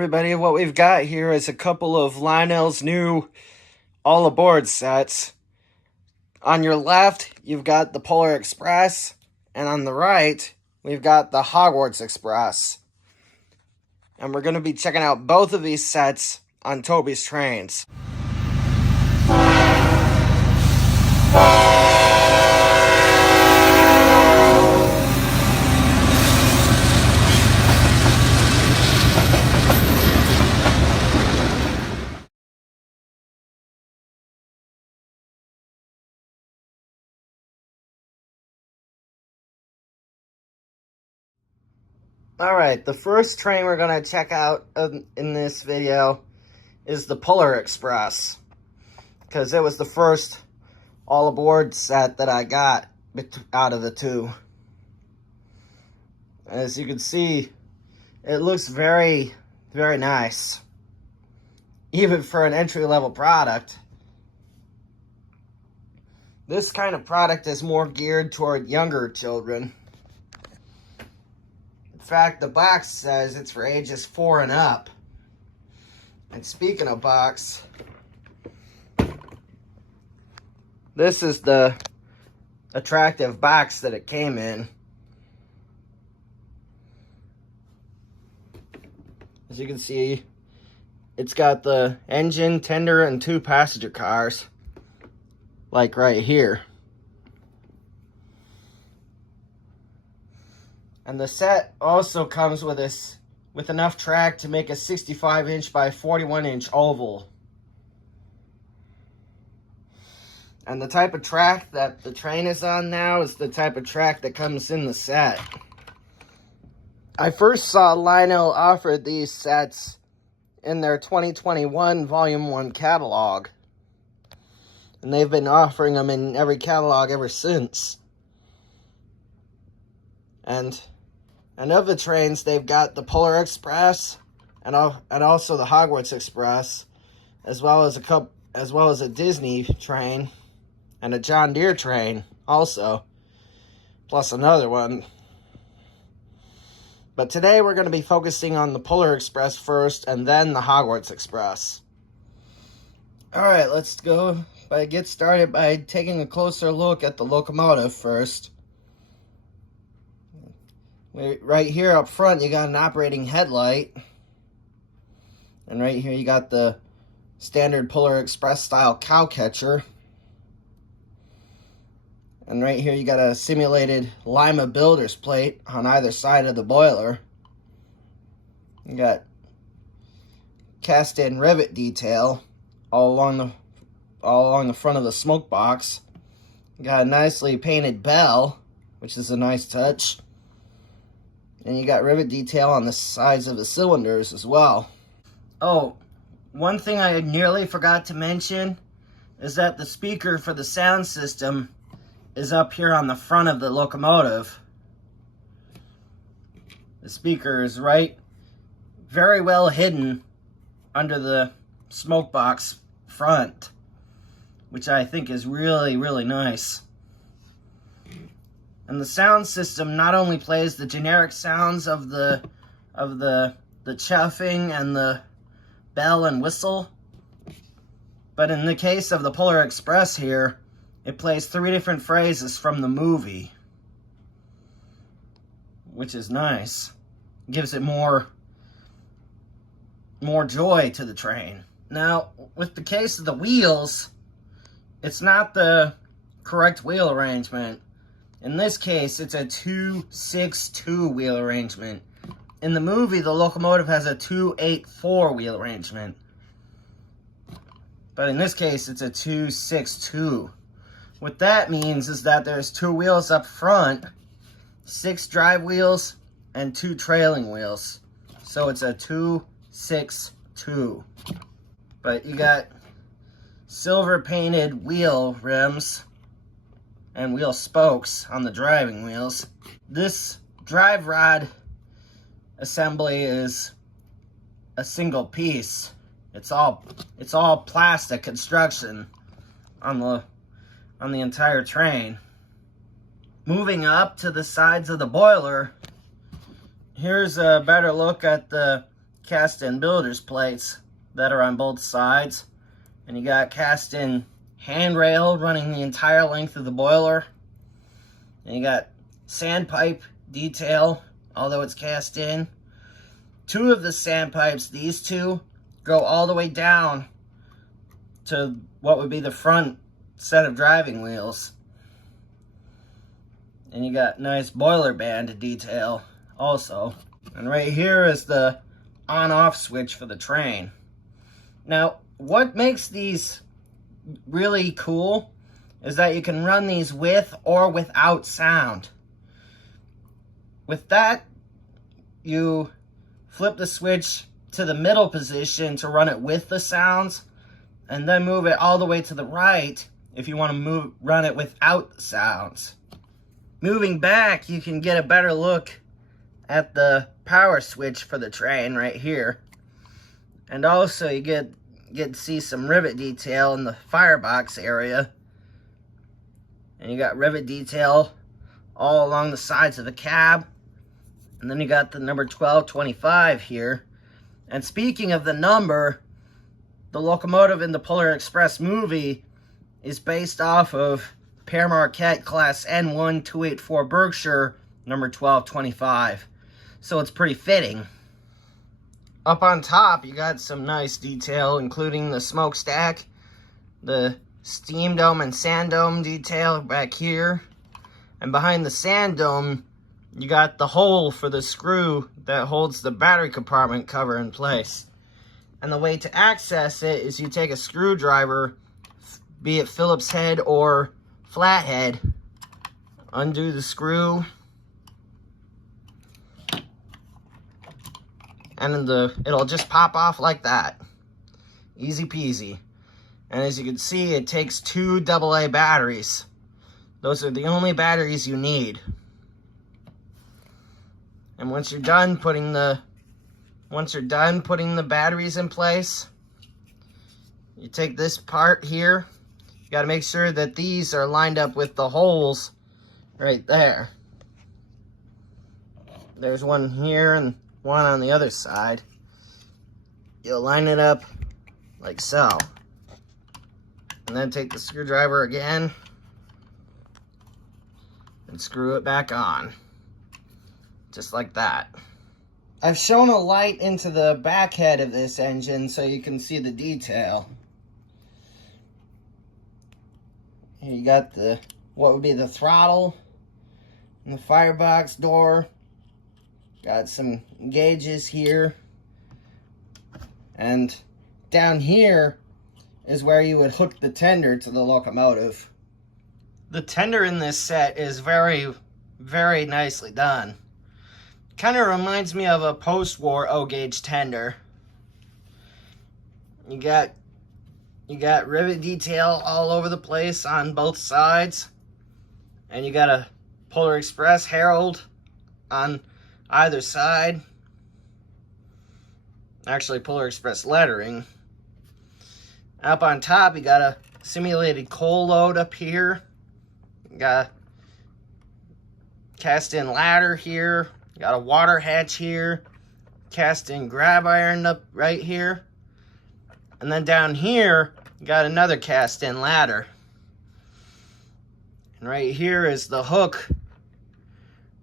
everybody, what we've got here is a couple of Lionel's new all aboard sets. On your left, you've got the Polar Express, and on the right, we've got the Hogwarts Express. And we're going to be checking out both of these sets on Toby's trains. Alright, the first train we're going to check out in this video is the Polar Express, because it was the first all-aboard set that I got out of the two. As you can see, it looks very, very nice, even for an entry-level product. This kind of product is more geared toward younger children. In fact, the box says it's for ages 4 and up. And speaking of box, this is the attractive box that it came in. As you can see, it's got the engine, tender, and 2 passenger cars, like right here. And the set also comes with enough track to make a 65-inch by 41-inch oval. And the type of track that the train is on now is the type of track that comes in the set. I first saw Lionel offer these sets in their 2021 Volume 1 catalog. And they've been offering them in every catalog ever since. And of the trains, they've got the Polar Express and also the Hogwarts Express, as well as a Disney train and a John Deere train also, plus another one. But today we're going to be focusing on the Polar Express first, and then the Hogwarts Express. All right, let's get started by taking a closer look at the locomotive first. Right here up front, you got an operating headlight. And right here, you got the standard Polar Express style cow catcher. And right here, you got a simulated Lima builder's plate on either side of the boiler. You got cast-in rivet detail all along the front of the smoke box. You got a nicely painted bell, which is a nice touch. And you got rivet detail on the sides of the cylinders as well. Oh, one thing I nearly forgot to mention is that the speaker for the sound system is up here on the front of the locomotive. The speaker is very well hidden under the smoke box front, which I think is really, really nice. And the sound system not only plays the generic sounds of the chuffing and the bell and whistle, but in the case of the Polar Express here, it plays 3 different phrases from the movie, which is nice. Gives it more joy to the train. Now, with the case of the wheels, it's not the correct wheel arrangement. In this case, it's a 2-6-2 wheel arrangement. In the movie, the locomotive has a 2-8-4 wheel arrangement. But in this case, it's a 2-6-2. What that means is that there's 2 wheels up front, 6 drive wheels, and 2 trailing wheels. So it's a 2-6-2. But you got silver painted wheel rims and wheel spokes on the driving wheels. This drive rod assembly is a single piece. It's all plastic construction on the entire train. Moving up to the sides of the boiler, here's a better look at the cast-in builder's plates that are on both sides. And you got cast-in handrail running the entire length of the boiler. And you got sandpipe detail, although it's cast in. Two of the sandpipes, these two, go all the way down to what would be the front set of driving wheels. And you got nice boiler band detail also. And right here is the on-off switch for the train. Now, what makes these really cool is that you can run these with or without sound. With that, you flip the switch to the middle position to run it with the sounds, and then move it all the way to the right if you want to run it without the sounds. Moving back, you can get a better look at the power switch for the train right here. And also you get to see some rivet detail in the firebox area. And you got rivet detail all along the sides of the cab. And then you got the number 1225 here. And speaking of the number, the locomotive in the Polar Express movie is based off of Père Marquette Class N1 284 Berkshire, number 1225. So it's pretty fitting. Up on top, you got some nice detail, including the smokestack, the steam dome and sand dome detail back here. And behind the sand dome, you got the hole for the screw that holds the battery compartment cover in place. And the way to access it is you take a screwdriver, be it Phillips head or flathead, undo the screw, and it'll just pop off like that. Easy peasy. And as you can see, it takes 2 AA batteries. Those are the only batteries you need. And once you're done putting the batteries in place, you take this part here. You got to make sure that these are lined up with the holes right there. There's one here and one on the other side. You'll line it up like so. And then take the screwdriver again and screw it back on. Just like that. I've shown a light into the back head of this engine so you can see the detail. Here you got what would be the throttle and the firebox door. Got some gauges here. And down here is where you would hook the tender to the locomotive. The tender in this set is very, very nicely done. Kind of reminds me of a post-war O-gauge tender. You got rivet detail all over the place on both sides. And you got a Polar Express herald on either side. Actually, Polar Express lettering. Up on top, you got a simulated coal load up here. You got a cast-in ladder here. You got a water hatch here. Cast-in grab iron up right here. And then down here, you got another cast-in ladder. And right here is the hook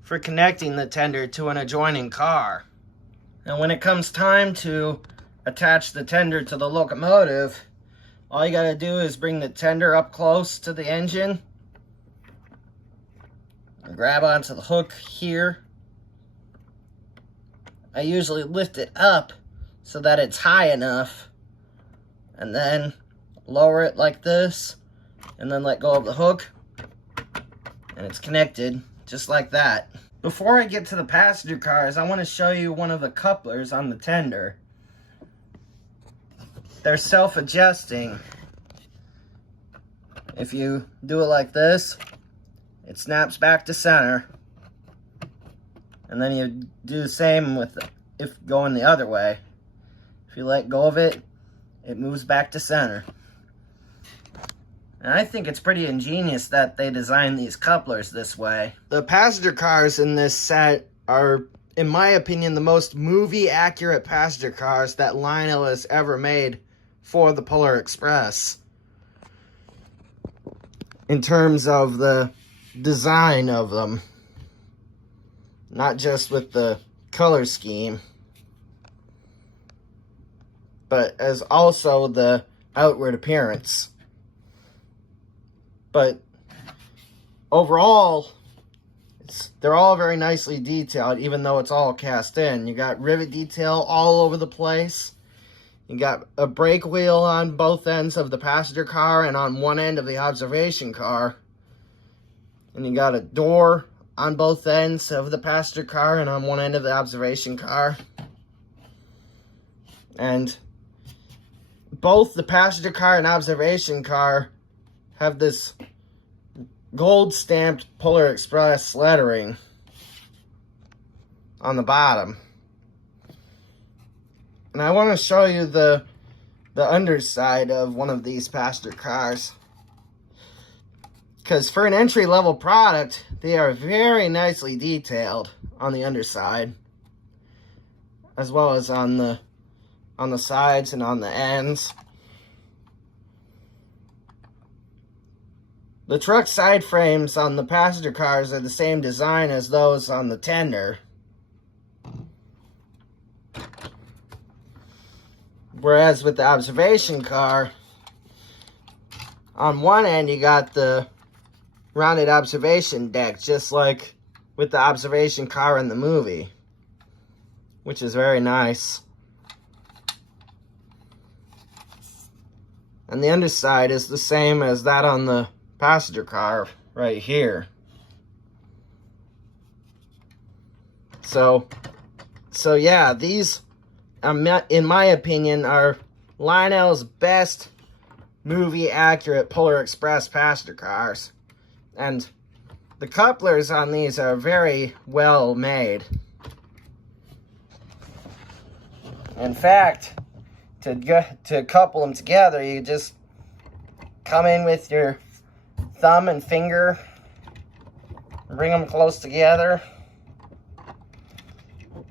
for connecting the tender to an adjoining car. Now when it comes time to attach the tender to the locomotive, all you gotta do is bring the tender up close to the engine, and grab onto the hook here. I usually lift it up so that it's high enough, and then lower it like this, and then let go of the hook, and it's connected just like that. Before I get to the passenger cars, I want to show you one of the couplers on the tender. They're self-adjusting. If you do it like this, it snaps back to center. And then you do the same with if going the other way. If you let go of it, it moves back to center. And I think it's pretty ingenious that they designed these couplers this way. The passenger cars in this set are in my opinion, the most movie-accurate passenger cars that Lionel has ever made for the Polar Express. In terms of the design of them. Not just with the color scheme, but as also the outward appearance. But overall, they're all very nicely detailed, even though it's all cast in. You got rivet detail all over the place. You got a brake wheel on both ends of the passenger car and on one end of the observation car. And you got a door on both ends of the passenger car and on one end of the observation car. And both the passenger car and observation car have this gold stamped Polar Express lettering on the bottom. And I want to show you the underside of one of these passenger cars. Because for an entry-level product, they are very nicely detailed on the underside, as well as on the sides and on the ends. The truck side frames on the passenger cars are the same design as those on the tender. Whereas with the observation car, on one end you got the rounded observation deck, just like with the observation car in the movie, which is very nice. And the underside is the same as that on the passenger car right here. So yeah, these, in my opinion, are Lionel's best movie-accurate Polar Express passenger cars. And the couplers on these are very well made. In fact, to couple them together, you just come in with your thumb and finger, bring them close together.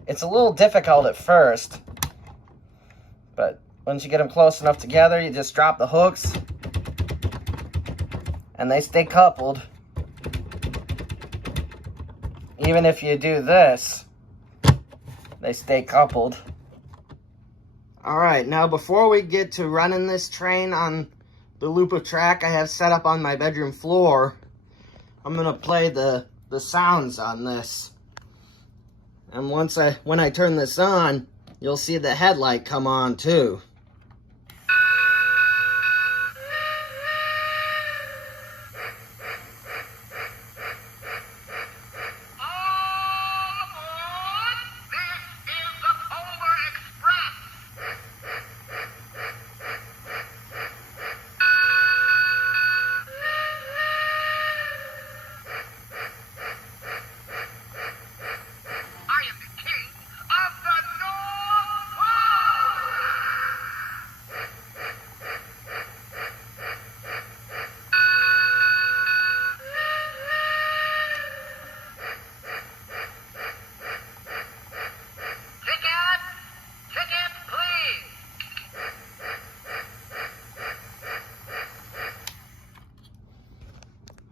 It's a little difficult at first, but once you get them close enough together, you just drop the hooks, and they stay coupled. Even if you do this, they stay coupled. Alright, now before we get to running this train on the loop of track I have set up on my bedroom floor, I'm going to play the sounds on this. And when I turn this on, you'll see the headlight come on too.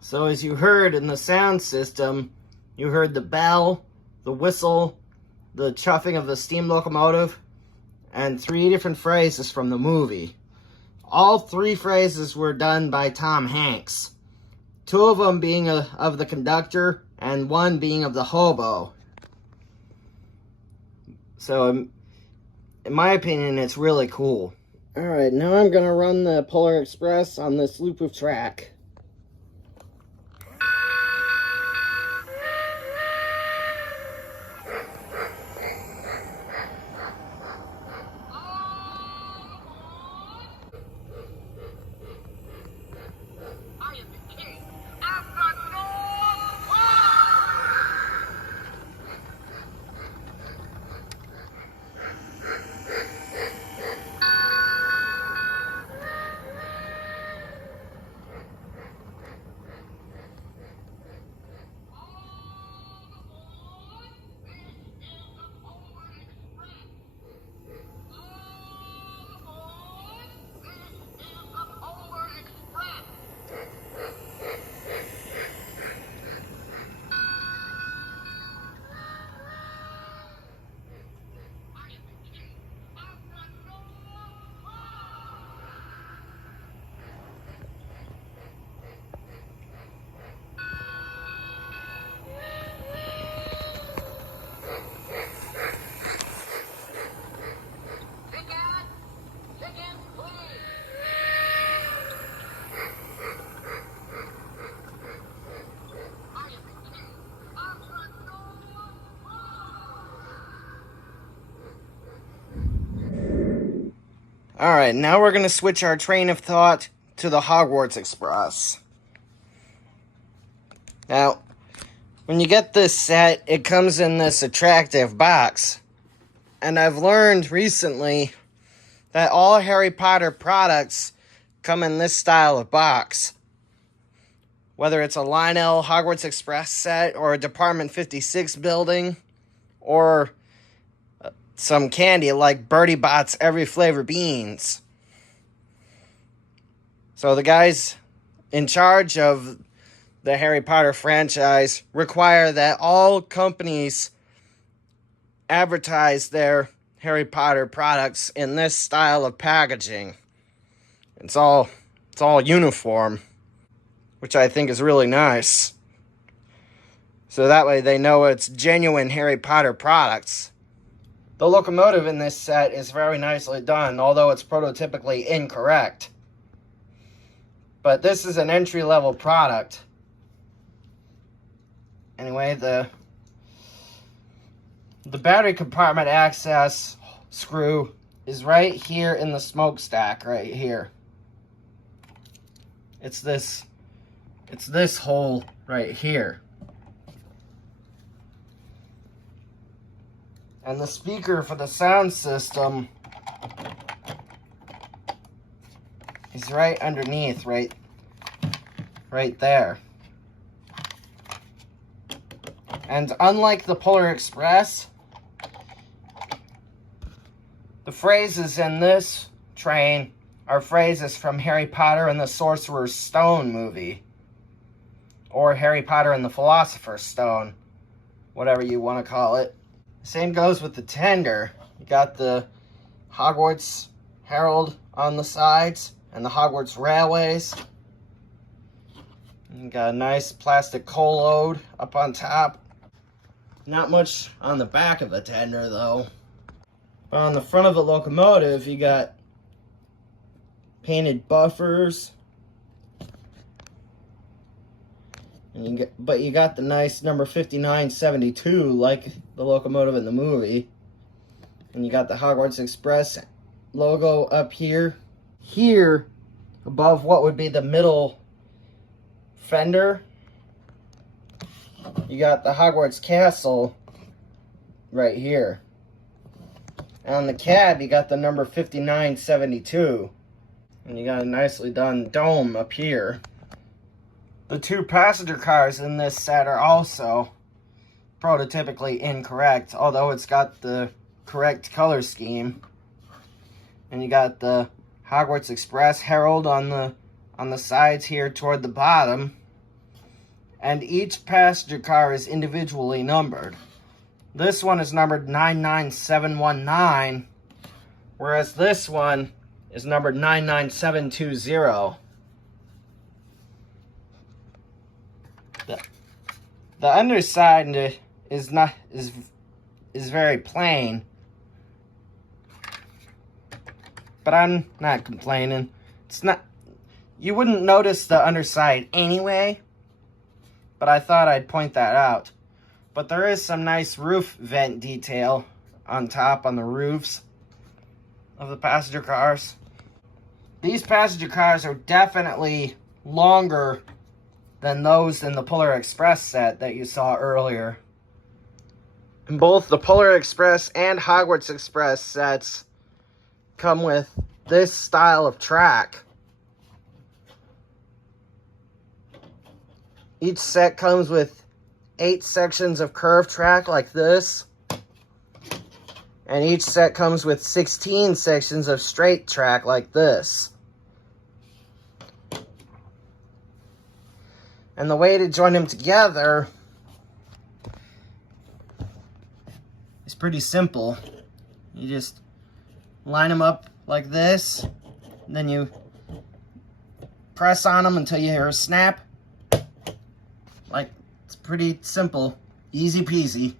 So as you heard in the sound system, you heard the bell, the whistle, the chuffing of the steam locomotive, and 3 different phrases from the movie. All 3 phrases were done by Tom Hanks. 2 of them being of the conductor, and 1 being of the hobo. So, in my opinion, it's really cool. Alright, now I'm gonna run the Polar Express on this loop of track. Alright, now we're going to switch our train of thought to the Hogwarts Express. Now, when you get this set, it comes in this attractive box. And I've learned recently that all Harry Potter products come in this style of box. Whether it's a Lionel Hogwarts Express set, or a Department 56 building, or some candy like Bertie Bott's Every Flavor Beans. So the guys in charge of the Harry Potter franchise require that all companies advertise their Harry Potter products in this style of packaging. It's all uniform, which I think is really nice. So that way they know it's genuine Harry Potter products. The locomotive in this set is very nicely done, although it's prototypically incorrect. But this is an entry-level product. Anyway, the battery compartment access screw is right here in the smokestack, right here. It's this hole right here. And the speaker for the sound system is right underneath, right there. And unlike the Polar Express, the phrases in this train are phrases from Harry Potter and the Sorcerer's Stone movie. Or Harry Potter and the Philosopher's Stone. Whatever you want to call it. Same goes with the tender. You got the Hogwarts Herald on the sides and the Hogwarts Railways. You got a nice plastic coal load up on top. Not much on the back of the tender though. But on the front of the locomotive you got painted buffers. And you got the nice number 5972 like the locomotive in the movie. And you got the Hogwarts Express logo up here. Here, above what would be the middle fender, you got the Hogwarts Castle right here. And on the cab, you got the number 5972. And you got a nicely done dome up here. The two passenger cars in this set are also prototypically incorrect, although it's got the correct color scheme. And you got the Hogwarts Express Herald on the sides here toward the bottom. And each passenger car is individually numbered. This one is numbered 99719, whereas this one is numbered 99720. The underside is very plain, but I'm not complaining. It's not. You wouldn't notice the underside anyway, but I thought I'd point that out. But there is some nice roof vent detail on top on the roofs of the passenger cars. These passenger cars are definitely longer than those in the Polar Express set that you saw earlier. And both the Polar Express and Hogwarts Express sets come with this style of track. Each set comes with 8 sections of curved track like this. And each set comes with 16 sections of straight track like this. And the way to join them together is pretty simple. You just line them up like this, and then you press on them until you hear a snap. Like, it's pretty simple, easy peasy.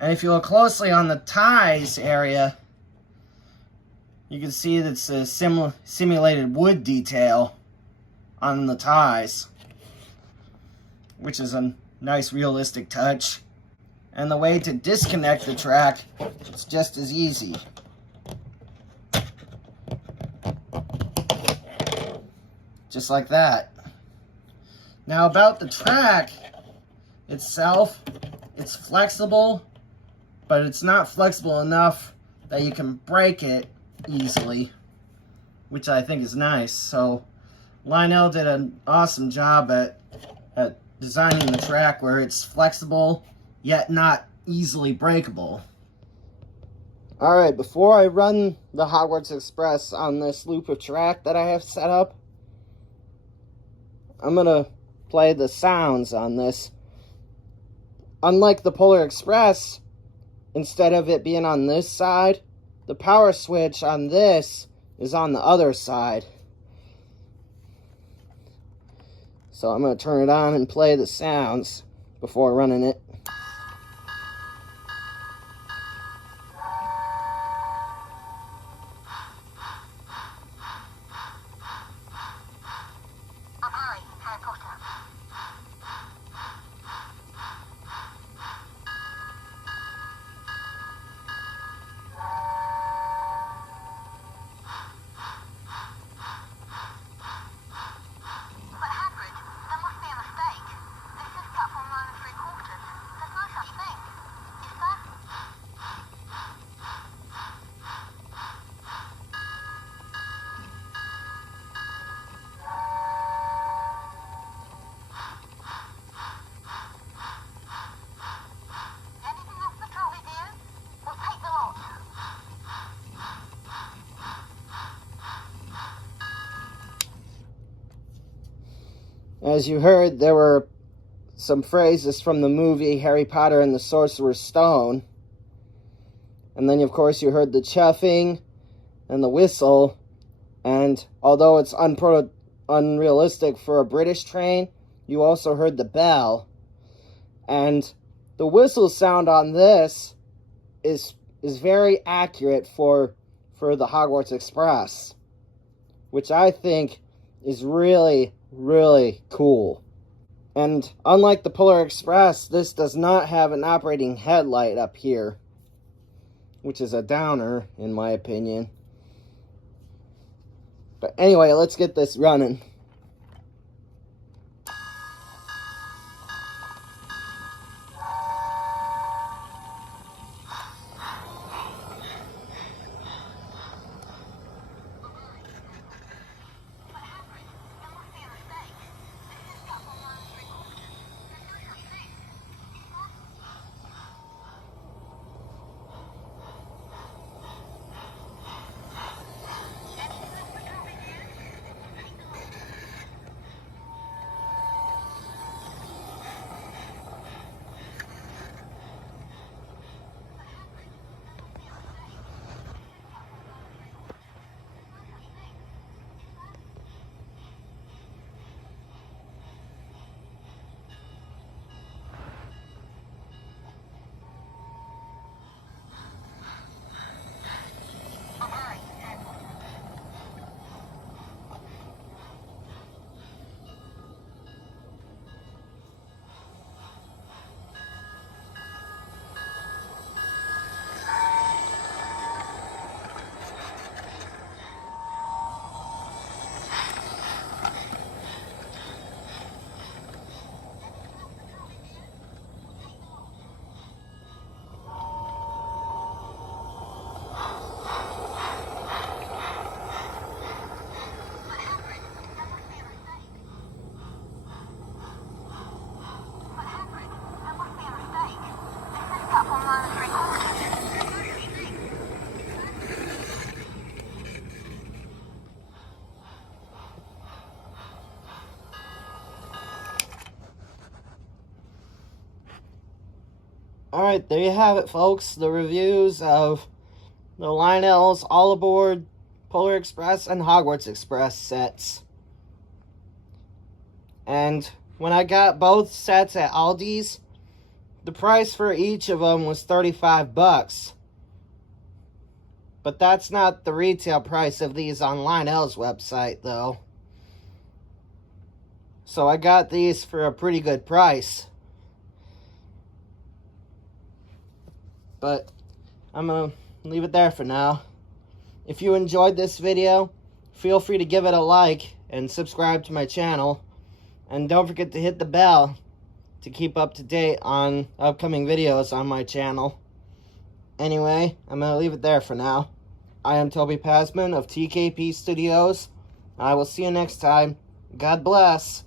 And if you look closely on the ties area, you can see that it's a simulated wood detail on the ties, which is a nice realistic touch. And the way to disconnect the track is just as easy. just like that. Now about the track itself, it's flexible, but it's not flexible enough that you can break it easily, which I think is nice. So Lionel did an awesome job at designing the track where it's flexible, yet not easily breakable. Alright, before I run the Hogwarts Express on this loop of track that I have set up, I'm going to play the sounds on this. Unlike the Polar Express, instead of it being on this side, the power switch on this is on the other side. So I'm going to turn it on and play the sounds before running it. As you heard, there were some phrases from the movie Harry Potter and the Sorcerer's Stone. And then, of course, you heard the chuffing and the whistle. And although it's unrealistic for a British train, you also heard the bell. And the whistle sound on this is very accurate for the Hogwarts Express, which I think is really cool. And unlike the Polar Express, this does not have an operating headlight up here, which is a downer in my opinion. But anyway, let's get this running. Alright, there you have it, folks. The reviews of the Lionel's All Aboard Polar Express and Hogwarts Express sets. And when I got both sets at Aldi's, the price for each of them was $35. But that's not the retail price of these on Lionel's website, though. So I got these for a pretty good price. But I'm going to leave it there for now. If you enjoyed this video, feel free to give it a like and subscribe to my channel. And don't forget to hit the bell to keep up to date on upcoming videos on my channel. Anyway, I'm going to leave it there for now. I am Toby Pasman of TKP Studios. I will see you next time. God bless.